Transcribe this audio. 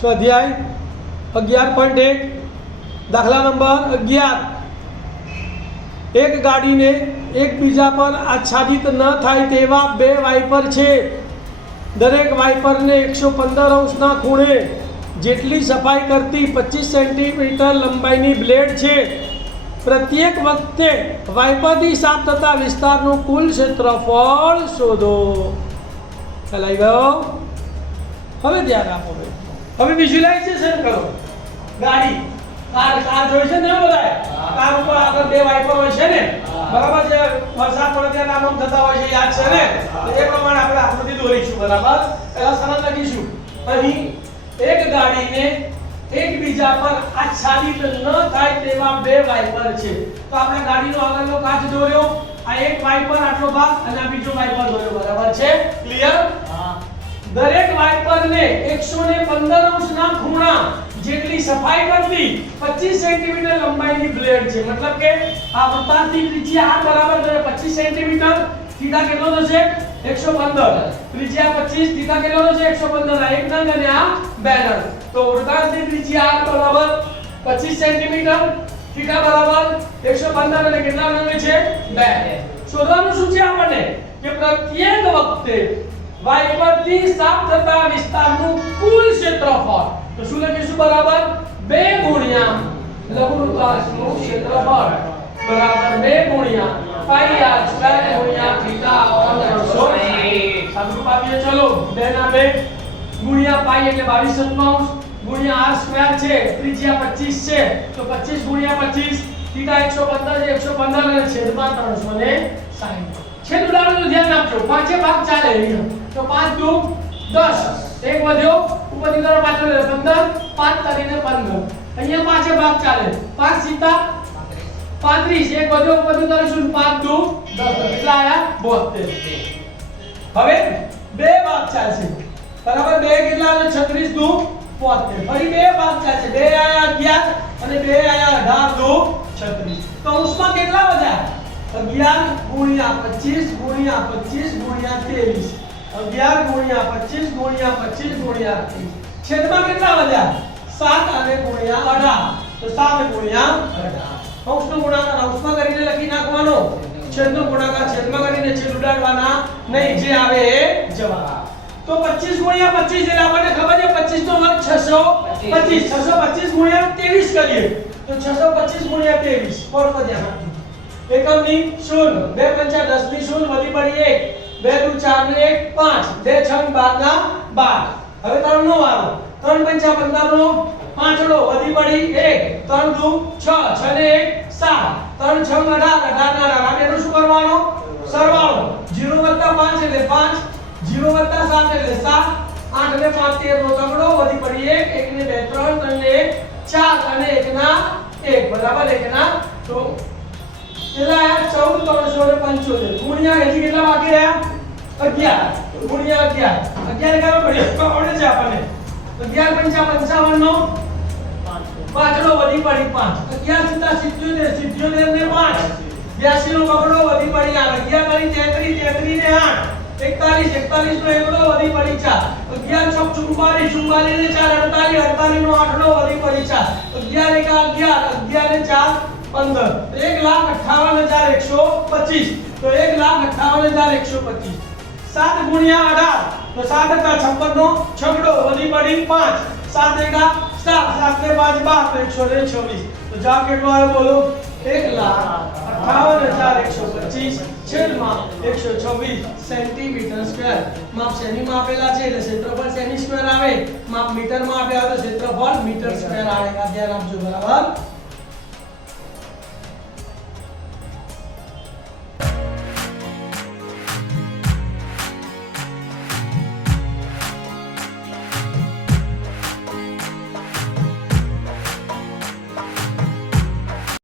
સ્વાધ્યાય 11.1 દાખલા નંબર 11 એક ગાડીને એકબીજા પર આચ્છાદિત ન થાય તેવા બે વાઇપર છે. દરેક વાઇપરને 115 અંશના ખૂણે જેટલી સફાઈ કરતી 25 સેન્ટીમીટર લંબાઈની બ્લેડ છે. પ્રત્યેક વખતે વાઇપરથી સાફ થતા વિસ્તારનું કુલ ક્ષેત્રફળ શોધો. ખ્યાલ આવી ગયો? હવે ધ્યાન આપો. હવે વિઝ્યુલાઇઝેશન કરો. ગાડી કાર જોઈ છે ને બધાય? કાર ઉપર આગળ બે વાઇપર હોય છે ને, બરાબર છે? વરસાદ પડે ત્યારે આમ થતા હોય છે, યાદ છે ને? એ પ્રમાણે આપણે આકૃતિ દોરીશું. બરાબર? પહેલા સરળ લખીશું. અહીં એક ગાડીને એકબીજા પર આચ્છાદિત ન થાય તેવા બે વાઇપર છે. તો આપણે ગાડીનો આગળનો કાચ દોર્યો, આ એક વાઇપર આટલો ભાગ અને આ બીજો વાઇપર દોર્યો. બરાબર છે? ક્લિયર? હા. દરેક વાઇપરને 115 અંશના ખૂણા જેટલી સફાઈ કરતી 25 સેન્ટીમીટર લંબાઈની બ્લેડ છે. મતલબ કે આ વૃત્તાંતની ત્રિજ્યા આ બરાબર 25 સેન્ટીમીટર, થીટા કેટલો થશે? 115. ત્રિજ્યા 25, થીટા કેટલો થશે? 115. આ એક નંગ અને આ બે નંગ. તો વૃત્તાંતની ત્રિજ્યા આ બરાબર 25 સેન્ટીમીટર, થીટા બરાબર 115 અને કેટલા નંગ છે? 2. શોધવાનું શું છે આપણને? કે પ્રત્યેક વખતે વાઇપરથી સાફ થતા વિસ્તારનું કુલ ક્ષેત્રફળ. તો શું લખીશું? બરાબર 2 ગુણ્યા લઘુવૃત્તાંશનું ક્ષેત્રફળ બરાબર 2 ગુણ્યા પાઈ r સ્ક્વેર ગુણ્યા થીટા ઓન 360. સાદુરૂપ આપીએ. ચલો 2 ના 2 ગુણ્યા પાઈ એટલે 22 ગુણ્યા r સ્ક્વેર છે, ત્રિજ્યા 25 છે, તો 25 ગુણ્યા 25, થીટા 115 છે, 115 અને છેદમાં 360. છેદ ઉડાડવાનું ધ્યાન આપજો. પાંચે ભાગ ચાલે અહીંયા. તો 5 દુ 10, એક વધ્યો ઉપરની તરફ પાછળ 15, 5 તરીને 15. અહીંયા પાંચે ભાગ ચાલે. 5 સીતા 35, એક વધ્યો ઉપરની તરફ 5 દુ 10. કેટલા આયા? 72. હવે બે ભાગ ચાલશે. બરાબર? બે કેટલા આવે? 36 દુ 72. ફરી બે ભાગ ચાલશે. બે આયા 11 અને બે આયા 18 દુ 36. તો અંશમાં કેટલા વધ્યા? 11 ગુણ્યા 25 ગુણ્યા 25 ગુણ્યા 23. 11 ગુણ્યા 25 ગુણ્યા 25 ગુણ્યા 23. છેદમાં કેટલા વધ્યા? 7 અને ગુણ્યા 18. તો 7 ગુણ્યા 18. અંશનો ગુણાકાર અંશમાં કરીને લખી નાખવાનો, છેદનો ગુણાકાર છેદમાં કરીને છેદ ઉડાડવાના નહીં, જે આવે એ જવાબ. તો 25 ગુણ્યા 25 એટલે આપણને ખબર છે 25 નો વર્ગ 625. 625 ગુણ્યા 23 કરીએ તો 625 ગુણ્યા 23 કોણ પર ધ્યાન આપજો. એકમની 0, 2 પંચા 10 ની 0 વધી પડી 1, 2 દુ 4 ને 1 5, 2 6 12 ના 12. હવે 3 નો વારો. 3 પંચા 15 નો 5 નો વધી પડી 1, 3 દુ 6, 6 ને 1 7, 3 6 18, 18 ના 18. એનો શું કરવાનો? સરવાળો. 0 5 એટલે 5, 0 7 એટલે 7, 8 ને 5 13 નો તગડો વધી પડી 1, 1 ને 2 3, 3 ને 1 4 અને 1 ના 1 બરાબર 1 ના તો કેટલા આયા? 14,375 ગુણ્યા હજી કેટલા બાકી રહ્યા? 11 ગુણ્યા 11 કરવા પડે છે આપણને. 11 પંચા 55 નો 5 નો વધી પડી 5, 11 સીતા 77 ને 5, 82 નો બગડો વધી પડી 8, 11 કરી 33 ને 8, 41 નો એકડો વધી પડી 4, 11 6 44 44 ને 4 48, 48 નો 8 નો વધી પડી 4, 11 1 11 ને 4 15. 1,58,125. તો 1,58,125. 7 ગુણ્યા 18 તો 7 કા 56 નો છગડો વધી પડી 5, 7 એકા 7, 7 ને 5 12, 126. તો જવાબ કેટલો આવ્યો બોલો? 1,58,125 છેદમાં 126 સેન્ટીમીટર સ્ક્વેર. માપ સેમીમાં આપેલા છે એટલે ક્ષેત્રફળ સેમી સ્ક્વેર આવે. માપ મીટરમાં આપ્યા હોય તો ક્ષેત્રફળ મીટર સ્ક્વેર આવે. આ ધ્યાન આપજો. બરાબર?